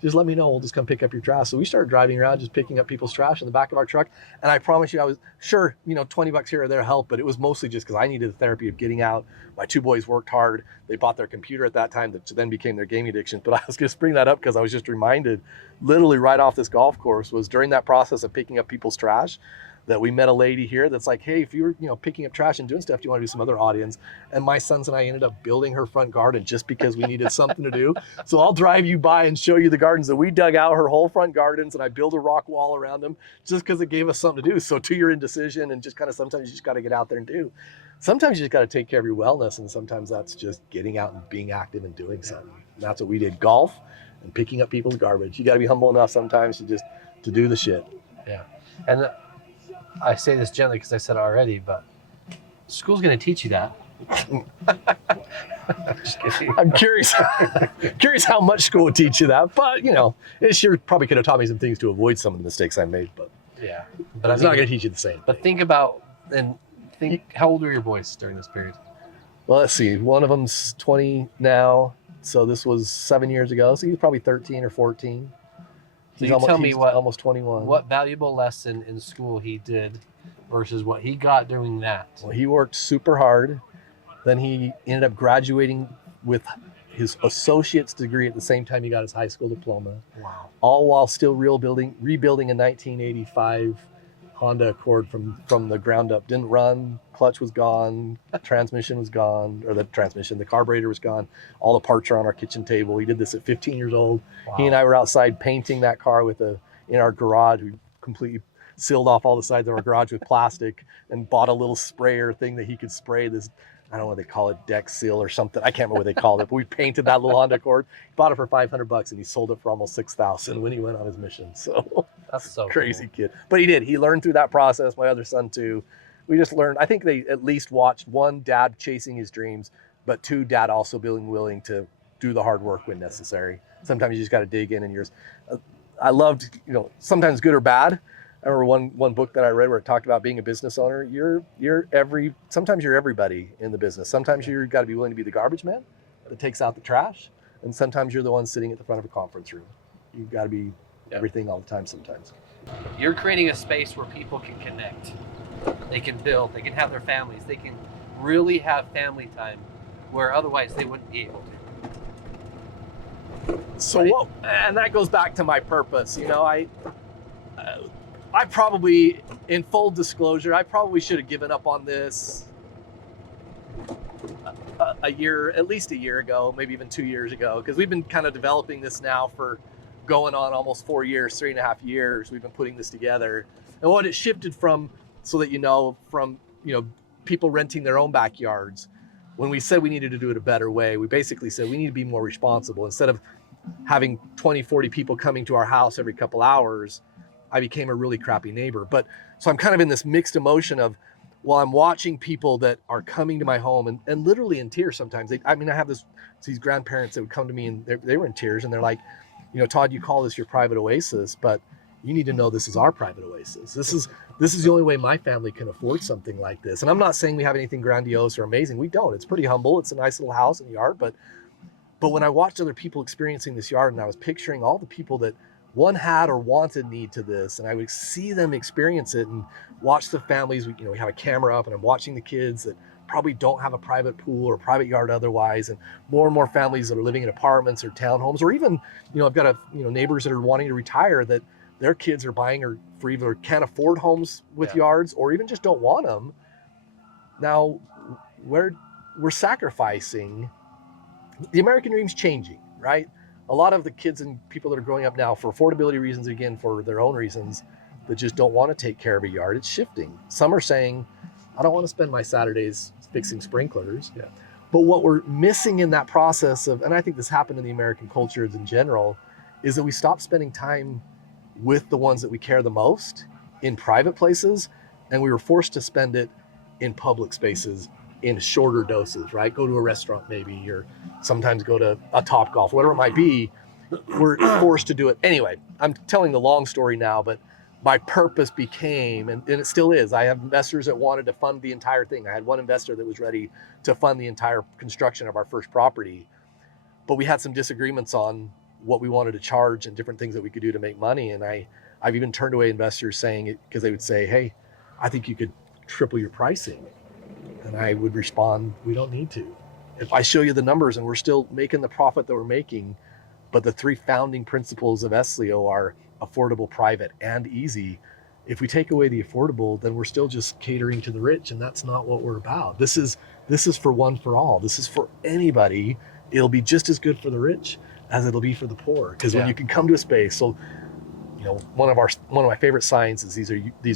just let me know. We'll just come pick up your trash. So we started driving around, just picking up people's trash in the back of our truck. And I promise you, I was sure, $20 here or there helped, but it was mostly just because I needed the therapy of getting out. My two boys worked hard. They bought their computer at that time, that then became their gaming addiction. But I was just bring that up because I was just reminded, literally right off this golf course, was during that process of picking up people's trash, that we met a lady here that's like, hey, if you're picking up trash and doing stuff, do you want to do some other audience? And my sons and I ended up building her front garden just because we needed something to do. So I'll drive you by and show you the gardens that we dug out, her whole front gardens, and I built a rock wall around them just because it gave us something to do. So to your indecision, and just kind of sometimes you just got to get out there and do. Sometimes you just got to take care of your wellness, and sometimes that's just getting out and being active and doing something. And that's what we did, golf and picking up people's garbage. You got to be humble enough sometimes to do the shit. Yeah. And I say this gently because I said it already, but school's going to teach you that. Just kidding. I'm curious how much school would teach you that, but it sure probably could have taught me some things to avoid some of the mistakes I made. But yeah, but it's not going to teach you the same. But think about how old were your boys during this period? Well, let's see. One of them's 20 now, so this was 7 years ago. So he's probably 13 or 14. So you tell me almost 21. What valuable lesson in school he did versus what he got doing that? Well, he worked super hard. Then he ended up graduating with his associate's degree at the same time he got his high school diploma, Wow. all while still rebuilding a 1985 Honda Accord from the ground up. Didn't run, clutch was gone, transmission was gone, or the carburetor was gone. All the parts are on our kitchen table. He did this at 15 years old. Wow. He and I were outside painting that car in our garage. We completely sealed off all the sides of our garage with plastic and bought a little sprayer thing that he could spray this, I don't know what they call it, deck seal or something. I can't remember what they called it, but we painted that little Honda Accord. He bought it for $500 and he sold it for almost $6,000 when he went on his mission. So That's so crazy cool. kid. But he did. He learned through that process. My other son too. We just learned. I think they at least watched, one, dad chasing his dreams, but two, dad also being willing to do the hard work when necessary. Sometimes you just got to dig in. And I loved, sometimes good or bad. I remember one book that I read where it talked about being a business owner. Sometimes you're everybody in the business. Sometimes you've got to be willing to be the garbage man that takes out the trash. And sometimes you're the one sitting at the front of a conference room. You've got to be everything all the time sometimes. You're creating a space where people can connect. They can build, they can have their families, they can really have family time where otherwise they wouldn't be able to. So Right. And that goes back to my purpose. I probably, in full disclosure, I probably should have given up on this at least a year ago, maybe even 2 years ago, because we've been kind of developing this now for going on almost 4 years, 3.5 years. We've been putting this together. And what it shifted from, so that from people renting their own backyards, when we said we needed to do it a better way, we basically said we need to be more responsible. Instead of having 20, 40 people coming to our house every couple hours, I became a really crappy neighbor. So I'm kind of in this mixed emotion of, well, I'm watching people that are coming to my home and literally in tears sometimes. I have these grandparents that would come to me and they were in tears and they're like, Todd, you call this your private oasis, but you need to know this is our private oasis. This is the only way my family can afford something like this. And I'm not saying we have anything grandiose or amazing. We don't. It's pretty humble. It's a nice little house and yard. But when I watched other people experiencing this yard and I was picturing all the people that one had or wanted need to this, and I would see them experience it and watch the families. We have a camera up and I'm watching the kids that probably don't have a private pool or private yard otherwise, and more families that are living in apartments or townhomes, or even, I've got neighbors that are wanting to retire that their kids are buying or for either can't afford homes with yards or even just don't want them. Now, we're sacrificing. The American dream's changing, right? A lot of the kids and people that are growing up now, for affordability reasons, again, for their own reasons, that just don't want to take care of a yard, it's shifting. Some are saying, I don't want to spend my Saturdays fixing sprinklers. Yeah. But what we're missing in that process of, and I think this happened in the American cultures in general, is that we stopped spending time with the ones that we care the most in private places, and we were forced to spend it in public spaces in shorter doses, right? Go to a restaurant maybe, or sometimes go to a Topgolf, whatever it might be. We're forced to do it. Anyway, I'm telling the long story now, but my purpose became, and it still is, I have investors that wanted to fund the entire thing. I had one investor that was ready to fund the entire construction of our first property, but we had some disagreements on what we wanted to charge and different things that we could do to make money. And I've even turned away investors saying it because they would say, hey, I think you could triple your pricing. And I would respond, we don't need to. If I show you the numbers and we're still making the profit that we're making, but the 3 founding principles of Esslyo are affordable, private, and easy. If we take away the affordable, then we're still just catering to the rich, and that's not what we're about. This is for one for all. This is for anybody. It'll be just as good for the rich as it'll be for the poor. Because when you can come to a space, so one of my favorite signs is these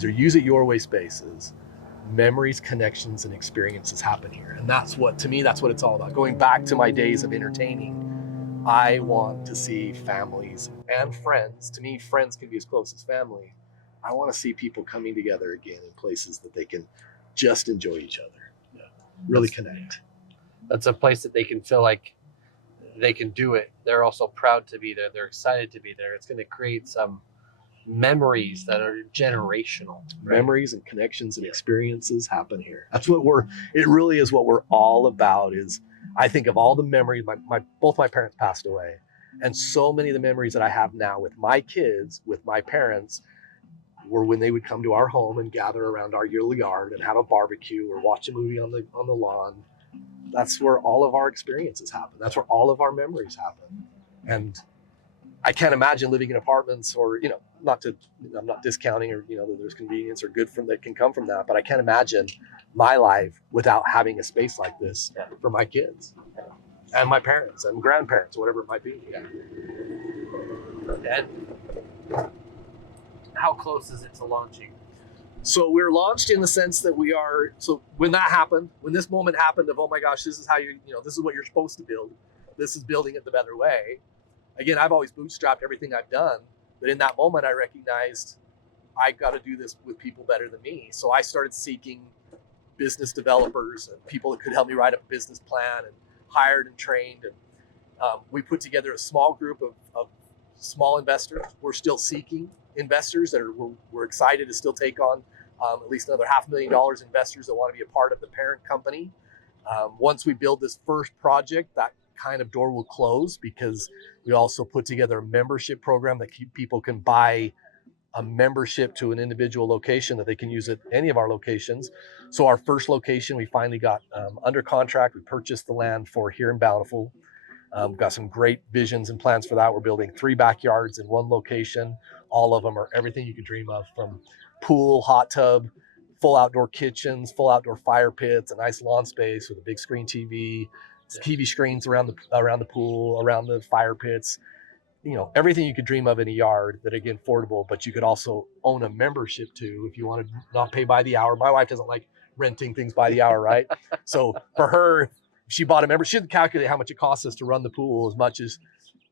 are use it your way spaces. Memories, connections, and experiences happen here. And that's what it's all about. Going back to my days of entertaining, I want to see families and friends. To me, friends can be as close as family. I want to see people coming together again in places that they can just enjoy each other. Really connect. That's a place that they can feel like they can do it. They're also proud to be there. They're excited to be there. It's going to create some memories that are generational. Right? Memories and connections and experiences happen here. That's what it really is what we're all about. Is I think of all the memories, both my parents passed away, and so many of the memories that I have now with my kids, with my parents, were when they would come to our home and gather around our little yard and have a barbecue or watch a movie on the lawn. That's where all of our experiences happen. That's where all of our memories happen. And I can't imagine living in apartments or, you know, I'm not discounting or, you know, there's convenience or good that can come from that, but I can't imagine my life without having a space like this for my kids and my parents and grandparents, whatever it might be. Yeah. And how close is it to launching? So we're launched in the sense that so when that happened, when this moment happened of, oh my gosh, this is how this is what you're supposed to build. This is building it the better way. Again, I've always bootstrapped everything I've done, but in that moment I recognized I got to do this with people better than me. So I started seeking business developers and people that could help me write a business plan, and hired and trained. And we put together a small group of small investors. We're still seeking investors that we're excited to still take on at least another $500,000 investors that want to be a part of the parent company. Once we build this first project, that kind of door will close, because we also put together a membership program that people can buy a membership to an individual location that they can use at any of our locations. So our first location, we finally got under contract. We purchased the land for here in Bountiful. We've got some great visions and plans for that. We're building 3 backyards in one location. All of them are everything you could dream of, from pool, hot tub, full outdoor kitchens, full outdoor fire pits, a nice lawn space with a big screen TV, TV screens around the pool, around the fire pits. You know, everything you could dream of in a yard that, again, affordable, but you could also own a membership to if you want to not pay by the hour. My wife doesn't like renting things by the hour, right? So for her, she bought a membership. She didn't calculate how much it costs us to run the pool as much as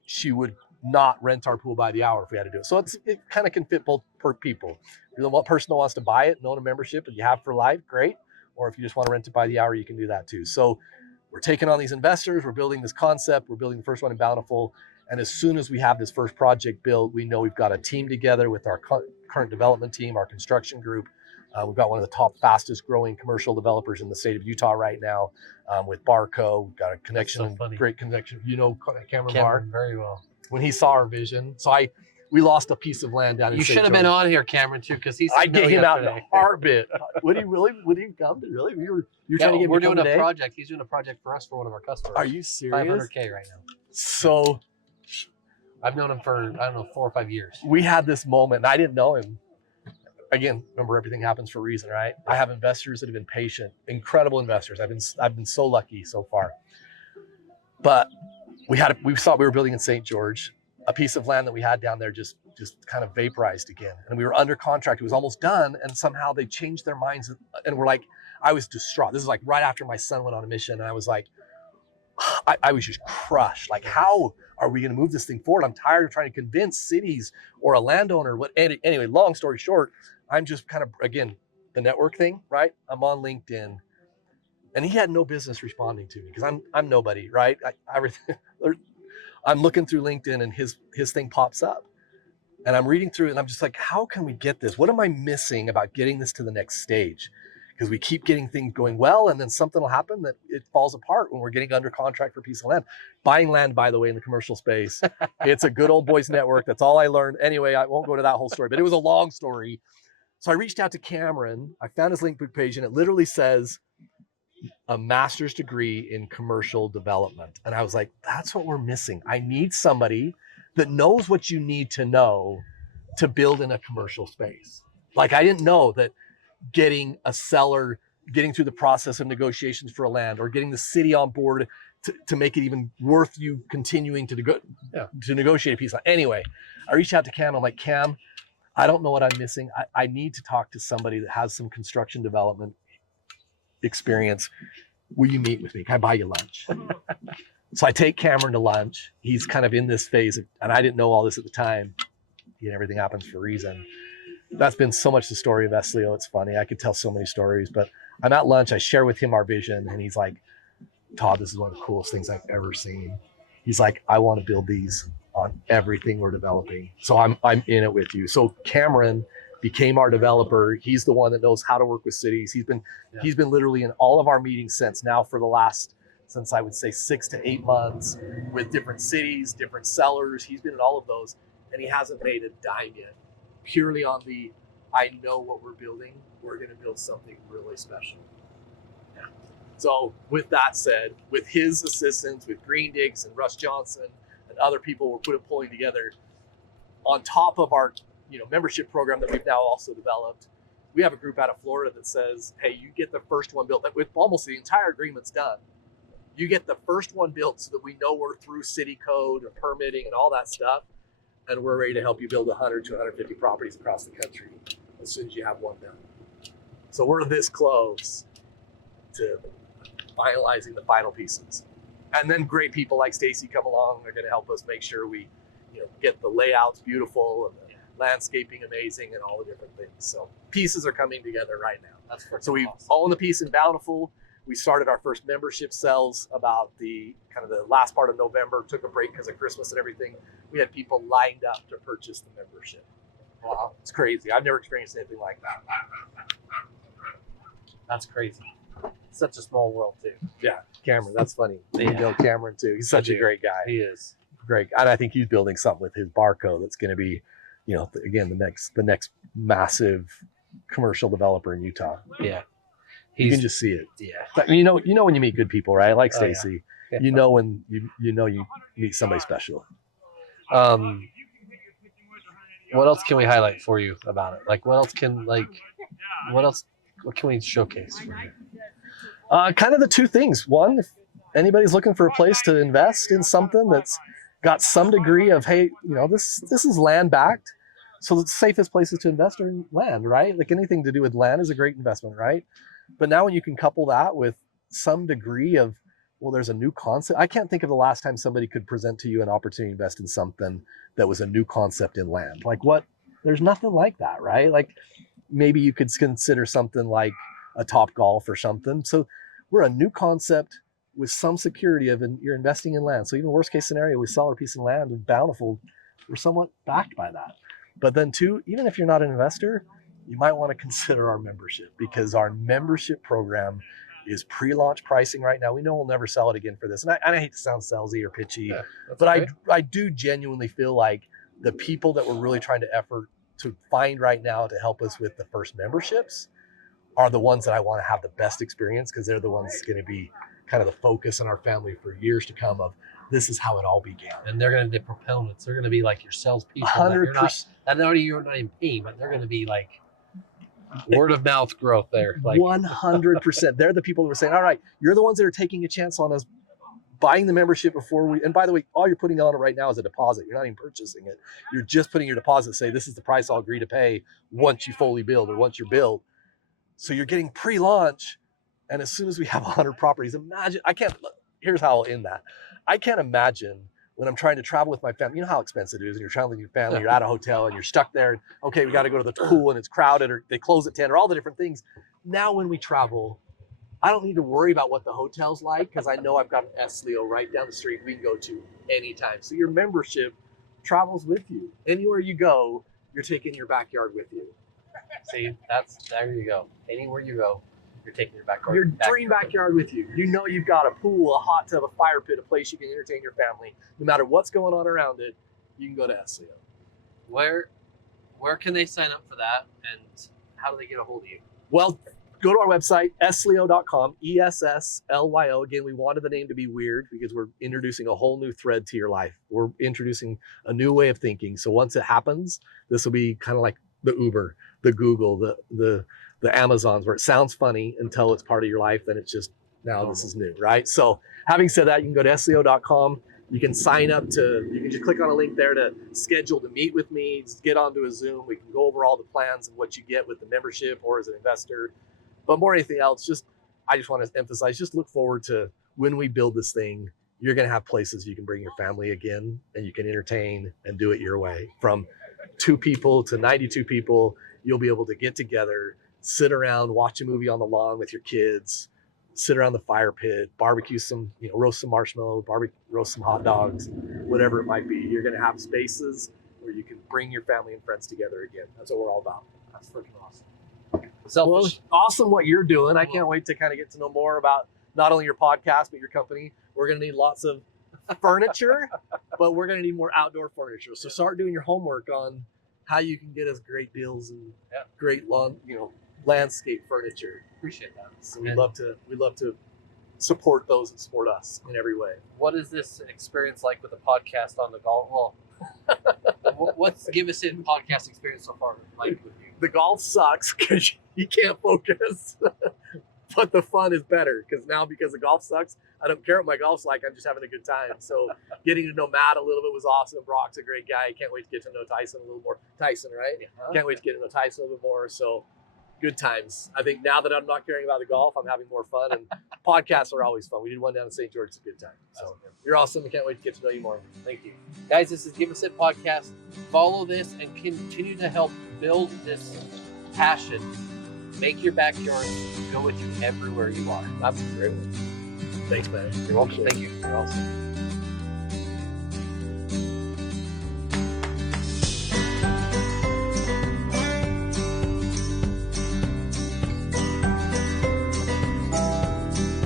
she would not rent our pool by the hour if we had to do it. So it kind of can fit both per people. If you're the one person that wants to buy it and own a membership and you have for life, great. Or if you just want to rent it by the hour, you can do that too. So we're taking on these investors. We're building this concept. We're building the first one in Bountiful. And as soon as we have this first project built, we know we've got a team together with our current development team, our construction group. We've got one of the top fastest growing commercial developers in the state of Utah right now, with Barco. We've got a connection, great connection. You know Cameron Barr very well. When he saw our vision. So we lost a piece of land down in You St. should have George. been on here, Cameron, too, because he's. I'd get him out in a heartbeat. Would he come to really? You're trying to get We're me to come doing today? a project. He's doing a project for us for one of our customers. Are you serious? $500K right now. So I've known him for, I don't know, 4 or 5 years. We had this moment, and I didn't know him. Again, remember, everything happens for a reason, right? I have investors that have been patient, incredible investors. I've been so lucky so far. But we thought we were building in St. George. A piece of land that we had down there just kind of vaporized again. And we were under contract. It was almost done. And somehow they changed their minds. And we're like, I was distraught. This is like right after my son went on a mission. And I was like, I was just crushed. Like, how are we going to move this thing forward? I'm tired of trying to convince cities or a landowner. Anyway, long story short, I'm just kind of, again, the network thing, right? I'm on LinkedIn. And he had no business responding to me because I'm nobody, right? I'm looking through LinkedIn and his thing pops up, and I'm reading through it, and I'm just like, how can we get this? What am I missing about getting this to the next stage? Because we keep getting things going well, and then something will happen that it falls apart when we're getting under contract for a piece of land. Buying land, by the way, in the commercial space, it's a good old boys network. That's all I learned. Anyway, I won't go to that whole story, but it was a long story. So I reached out to Cameron. I found his LinkedIn page, and it literally says a master's degree in commercial development. And I was like, that's what we're missing. I need somebody that knows what you need to know to build in a commercial space. Like, I didn't know that getting a seller, getting through the process of negotiations for a land, or getting the city on board to make it even worth you continuing to negotiate a piece. Anyway, I reached out to Cam. I'm like, Cam, I don't know what I'm missing. I need to talk to somebody that has some construction development experience. Will you meet with me? Can I buy you lunch? So I take Cameron to lunch. He's kind of in this phase and I didn't know all this at the time. Everything happens for a reason. That's been so much the story of Esslyo. It's funny. I could tell so many stories, but I'm at lunch. I share with him our vision, and he's like, Todd, this is one of the coolest things I've ever seen. He's like, I want to build these on everything we're developing. So I'm in it with you. So Cameron became our developer. He's the one that knows how to work with cities. He's been literally in all of our meetings since I would say 6 to 8 months, with different cities, different sellers. He's been in all of those, and he hasn't made a dime yet, purely on the I know what we're building. We're going to build something really special. Yeah. So with that said, with his assistance, with Green Diggs and Russ Johnson and other people we're pulling together, on top of our membership program that we've now also developed, we have a group out of Florida that says, hey, you get the first one built. With almost the entire agreement's done, you get the first one built so that we know we're through city code and permitting and all that stuff, and we're ready to help you build 100 to 150 properties across the country as soon as you have one done. So we're this close to finalizing the final pieces. And then great people like Stacy come along. They're going to help us make sure we get the layouts beautiful and the landscaping amazing and all the different things. So pieces are coming together right now. So we own the piece in Bountiful. We started our first membership sales about the last part of November, took a break because of Christmas and everything. We had people lined up to purchase the membership. Wow, it's crazy. I've never experienced anything like that. That's crazy. It's such a small world too. Yeah, Cameron, that's funny. Yeah. You know Cameron too. He's such a great guy. He is. Great. And I think he's building something with his Barco that's going to be, again, the next massive commercial developer in Utah. Yeah. You can just see it. Yeah. But you know when you meet good people, right? Like Oh, yeah. Stacy, Yeah. you know when you meet somebody special. What else can we highlight for you about it? Like, what can we showcase for you? Kind of the two things. One, if anybody's looking for a place to invest in something that's got some degree of, hey, this is land backed. So the safest places to invest are in land, right? Like anything to do with land is a great investment, right? But now when you can couple that with some degree of, well, there's a new concept. I can't think of the last time somebody could present to you an opportunity to invest in something that was a new concept in land. Like what? There's nothing like that, right? Like maybe you could consider something like a Top Golf or something. So we're a new concept with some security of, and you're investing in land. So even worst case scenario, we sell our piece of land in Bountiful, we're somewhat backed by that. But then two, even if you're not an investor, you might want to consider our membership, because our membership program is pre-launch pricing right now. We know we'll never sell it again for this. And I hate to sound salesy or pitchy, but okay. I do genuinely feel like the people that we're really trying to effort to find right now to help us with the first memberships are the ones that I want to have the best experience, because they're the ones going to be kind of the focus in our family for years to come of, this is how it all began. And they're going to be proponents. They're going to be like your salespeople. 100%. You're not even paying, but they're going to be like word of mouth growth there. Like 100%. They're the people that were saying, all right, you're the ones that are taking a chance on us buying the membership before we, and by the way, all you're putting on it right now is a deposit. You're not even purchasing it. You're just putting your deposit, say, this is the price I'll agree to pay once you fully build or once you're built. So you're getting pre-launch. And as soon as we have 100 properties, imagine, here's how I'll end that. I can't imagine when I'm trying to travel with my family, you know how expensive it is, and you're traveling with your family, you're at a hotel and you're stuck there, and okay, we got to go to the pool and it's crowded, or they close at 10, or all the different things. Now when we travel, I don't need to worry about what the hotel's like, because I know I've got an Esslyo right down the street we can go to anytime. So your membership travels with you. Anywhere you go, you're taking your backyard with you. See, there you go. Anywhere you go, you're taking your backyard. Your dream backyard with you. You know you've got a pool, a hot tub, a fire pit, a place you can entertain your family. No matter what's going on around it, you can go to Esslyo. Where can they sign up for that, and how do they get a hold of you? Well, go to our website, esslyo.com, ESSLYO. Again, we wanted the name to be weird because we're introducing a whole new thread to your life. We're introducing a new way of thinking. So once it happens, this will be kind of like the Uber, the Google, the Amazons, where it sounds funny until it's part of your life. Then it's just, now this is new, right? So having said that, you can go to esslyo.com. You can sign up you can just click on a link there to schedule to meet with me, just get onto a Zoom. We can go over all the plans and what you get with the membership or as an investor. But more than anything else, I just want to emphasize, just look forward to when we build this thing, you're going to have places you can bring your family again, and you can entertain and do it your way. From 2 people to 92 people, you'll be able to get together, sit around, watch a movie on the lawn with your kids, sit around the fire pit, barbecue some, roast some marshmallow, roast some hot dogs, whatever it might be. You're going to have spaces where you can bring your family and friends together again. That's what we're all about. That's freaking awesome. Well, awesome what you're doing. I can't wait to kind of get to know more about not only your podcast, but your company. We're going to need lots of furniture, but we're going to need more outdoor furniture. So start doing your homework on how you can get us great deals and Yeah. great lawn, landscape furniture. Appreciate that. So we'd And love to support those that support us in every way. what is this experience like with the podcast on the golf? Well, what's Give Us It podcast experience so far like with you? The golf sucks because you can't focus, but the fun is better because the golf sucks, I don't care what my golf's like. I'm just having a good time. So getting to know Matt a little bit was awesome. Brock's a great guy. Can't wait to get to know Tyson a little more. Tyson, right? Yeah. Can't wait to get to know Tyson a little bit more. So good times. I think now that I'm not caring about the golf, I'm having more fun. And podcasts are always fun. We did one down in St. George. It's a good time. So you're awesome. I can't wait to get to know you more. Thank you. Guys, this is Give Us It podcast. Follow this and continue to help build this passion. Make your backyard go with you everywhere you are. That's great. Thanks, man. You're welcome. Thank you. You're awesome.